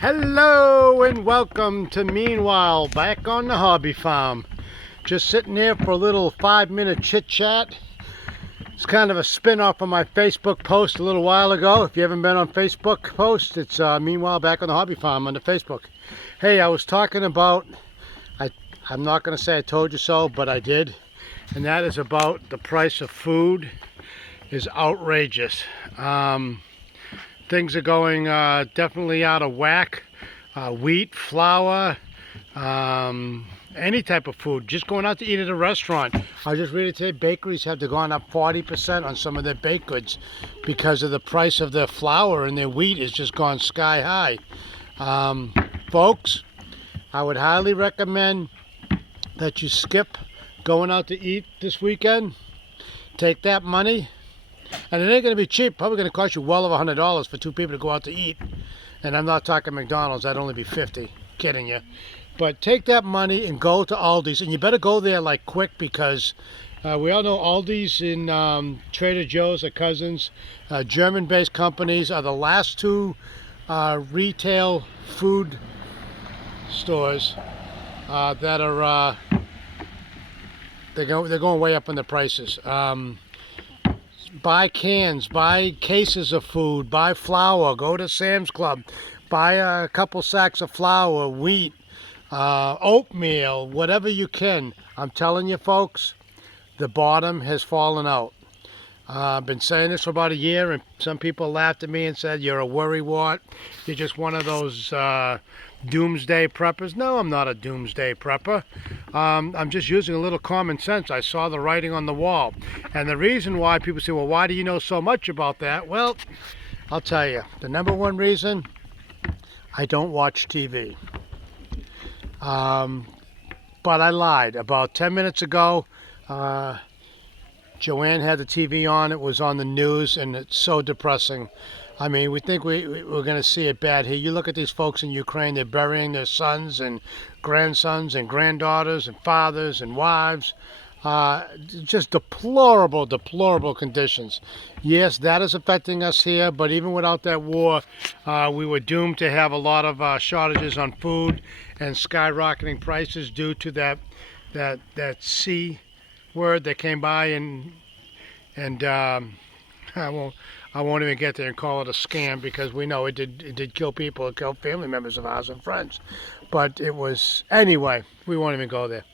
Hello and welcome to Meanwhile back on the hobby farm. Just sitting there for a little 5-minute chit chat. It's kind of a spin-off of my Facebook post a little while ago. If you haven't been on Facebook post, it's Meanwhile back on the hobby farm on the Facebook. Hey, I was talking about, I'm not going to say I told you so, but I did. And that is about the price of food is outrageous. Things are going definitely out of whack. Wheat, flour, any type of food. Just going out to eat at a restaurant. I was just reading today, bakeries have gone up 40% on some of their baked goods because of the price of their flour, and their wheat has just gone sky high. Folks, I would highly recommend that you skip going out to eat this weekend. Take that money. And it ain't going to be cheap. Probably going to cost you well over $100 for two people to go out to eat. And I'm not talking McDonald's. That'd only be $50. Kidding you. But take that money and go to Aldi's. And you better go there like quick, because we all know Aldi's and Trader Joe's are cousins. German-based companies are the last two retail food stores that are they're going way up in the prices. Buy cans, buy cases of food, buy flour, go to Sam's Club, buy a couple sacks of flour, wheat, oatmeal, whatever you can. I'm telling you folks, the bottom has fallen out. I've been saying this for about a year, and some people laughed at me and said, you're a worrywart. You're just one of those doomsday preppers. No, I'm not a doomsday prepper. I'm just using a little common sense. I saw the writing on the wall. And the reason why people say, well, why do you know so much about that? Well, I'll tell you. The number one reason, I don't watch TV. But I lied. About 10 minutes ago, Joanne had the TV on. It was on the news, and it's so depressing. I mean, we think we're going to see it bad here. You look at these folks in Ukraine, they're burying their sons and grandsons and granddaughters and fathers and wives. Just deplorable, deplorable conditions. Yes, that is affecting us here, but even without that war, we were doomed to have a lot of shortages on food and skyrocketing prices due to that C word that came by, and I won't even get there and call it a scam, because we know it did kill people. It killed family members of ours and friends. But it was, anyway, we won't even go there.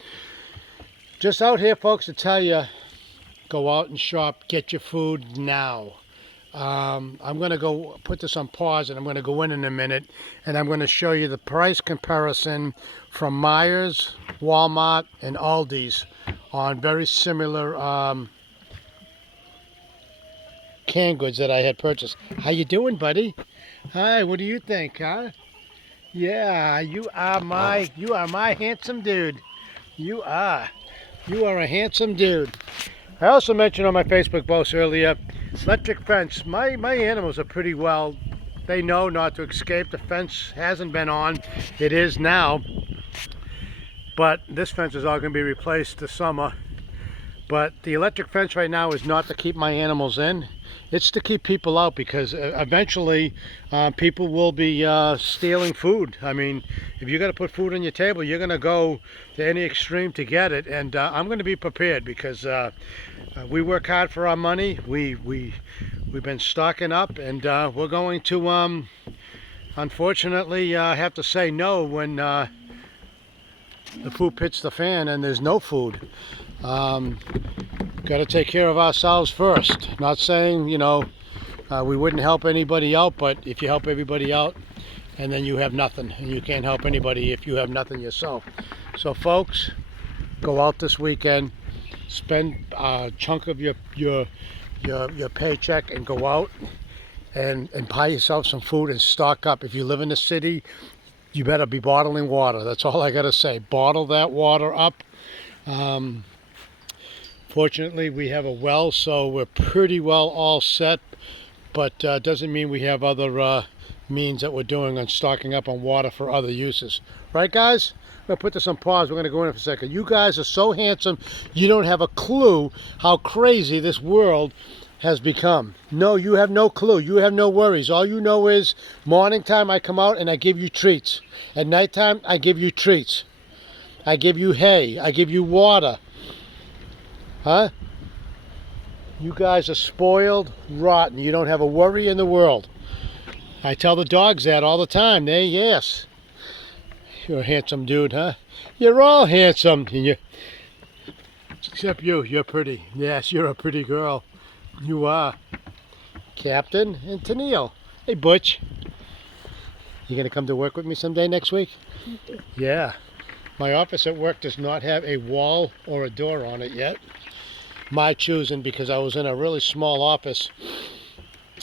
Just out here, folks, to tell you, go out and shop, get your food now. I'm going to go put this on pause, and I'm going to go in a minute, and I'm going to show you the price comparison from Myers, Walmart, and Aldi's on very similar canned goods that I had purchased. How you doing, buddy? Hi, what do you think, huh? Yeah, you are my handsome dude. You are a handsome dude. I also mentioned on my Facebook post earlier, electric fence. My animals are pretty well, they know not to escape. The fence hasn't been on. It is now. But this fence is all going to be replaced this summer. But the electric fence right now is not to keep my animals in. It's to keep people out, because eventually people will be stealing food. I mean, if you got to put food on your table, you're going to go to any extreme to get it. And I'm going to be prepared, because we work hard for our money. We've been stocking up, and we're going to unfortunately have to say no when the food hits the fan and there's no food. Got to take care of ourselves first. Not saying, you know, we wouldn't help anybody out, but if you help everybody out and then you have nothing, and you can't help anybody if you have nothing yourself. So folks, go out this weekend, spend a chunk of your paycheck and go out and buy yourself some food and stock up. If you live in the city, you better be bottling water. That's all I got to say. Bottle that water up. Fortunately, we have a well, so we're pretty well all set, but doesn't mean we have other means that we're doing on stocking up on water for other uses. Right, guys? I'm going to put this on pause. We're going to go in for a second. You guys are so handsome, you don't have a clue how crazy this world has become. No, you have no clue. You have no worries. All you know is morning time I come out and I give you treats. At nighttime I give you treats. I give you hay. I give you water. Huh? You guys are spoiled, rotten. You don't have a worry in the world. I tell the dogs that all the time. Yes. You're a handsome dude, huh? You're all handsome. Except you. You're pretty. Yes, you're a pretty girl. You are. Captain and Tennille. Hey, Butch. You going to come to work with me someday next week? Yeah. My office at work does not have a wall or a door on it yet. My choosing, because I was in a really small office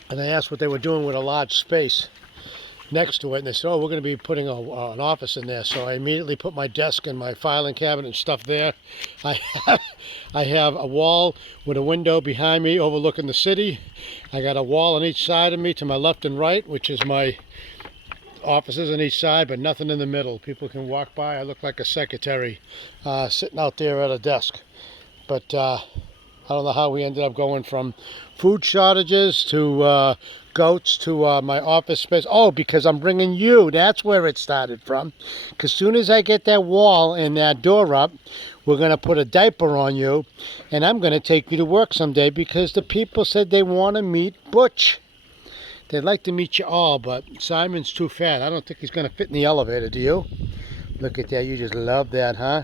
and I asked what they were doing with a large space next to it, and they said, oh, we're going to be putting an office in there. So I immediately put my desk and my filing cabinet and stuff there. I have a wall with a window behind me overlooking the city. I got a wall on each side of me to my left and right, which is my offices on each side, but nothing in the middle. People can walk by. I look like a secretary sitting out there at a desk. But I don't know how we ended up going from food shortages to goats to my office space. Oh, because I'm bringing you. That's where it started from. Because soon as I get that wall and that door up, we're going to put a diaper on you. And I'm going to take you to work someday because the people said they want to meet Butch. They'd like to meet you all, but Simon's too fat. I don't think he's going to fit in the elevator, do you? Look at that. You just love that, huh?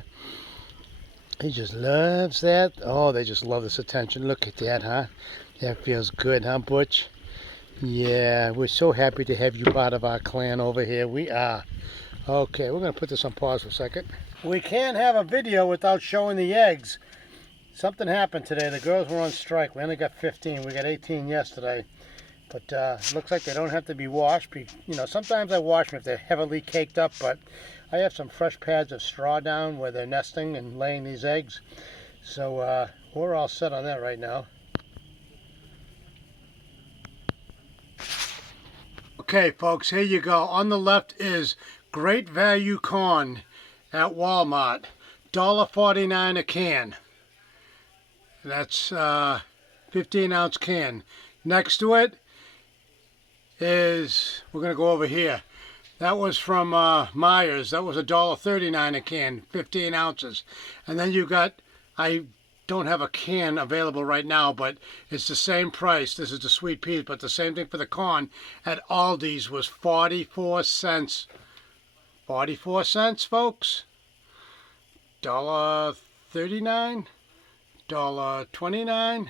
He just loves that. Oh, they just love this attention. Look at that, huh? That feels good, huh, Butch? Yeah, we're so happy to have you part of our clan over here. We are. Okay, we're going to put this on pause for a second. We can't have a video without showing the eggs. Something happened today. The girls were on strike. We only got 15. We got 18 yesterday. But looks like they don't have to be washed. You know, sometimes I wash them if they're heavily caked up, but I have some fresh pads of straw down where they're nesting and laying these eggs. So we're all set on that right now. Okay, folks, here you go. On the left is Great Value Corn at Walmart. $1.49 a can. That's 15-ounce can. Next to it is, we're going to go over here. That was from Myers. That was $1.39 a can, 15 ounces. And then you got, I don't have a can available right now, but it's the same price. This is the sweet peas, but the same thing for the corn at Aldi's was 44 cents. 44 cents, folks? $1.39? $1.29?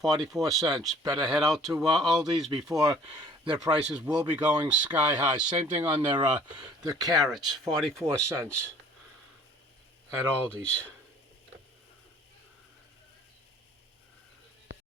44 cents. Better head out to Aldi's before their prices will be going sky high. Same thing on their carrots, 44 cents at Aldi's.